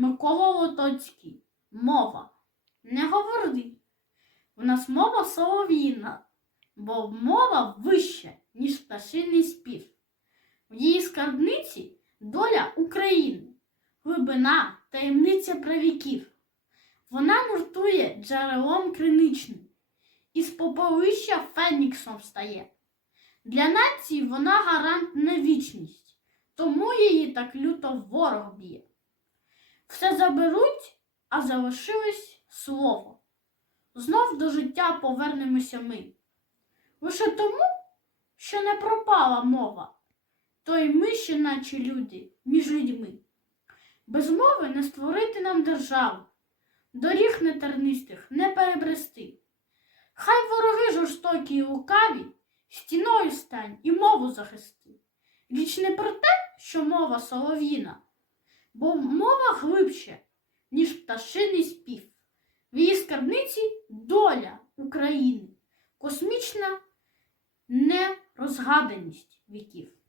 Микола Лотоцький. Мова. Не говори. У нас мова солов'їна, бо мова вища, ніж пташиний спів. В її скарбниці доля України, глибина, таємниця правіків. Вона нуртує джерелом криничним, із поповища феніксом встає. Для нації вона гарант на вічність, тому її так люто ворог б'є. Все заберуть, а залишилось слово. Знов до життя повернемося ми. Лише тому, що не пропала мова, то й ми ще наче люди між людьми. Без мови не створити нам державу, доріг нетернистих не перебрести. Хай вороги жорстокі і лукаві, стіною стань і мову захисти. Річ не про те, що мова солов'їна, бо мова глибше, ніж пташиний спів. В її скарбниці доля України, космічна нерозгаданість віків.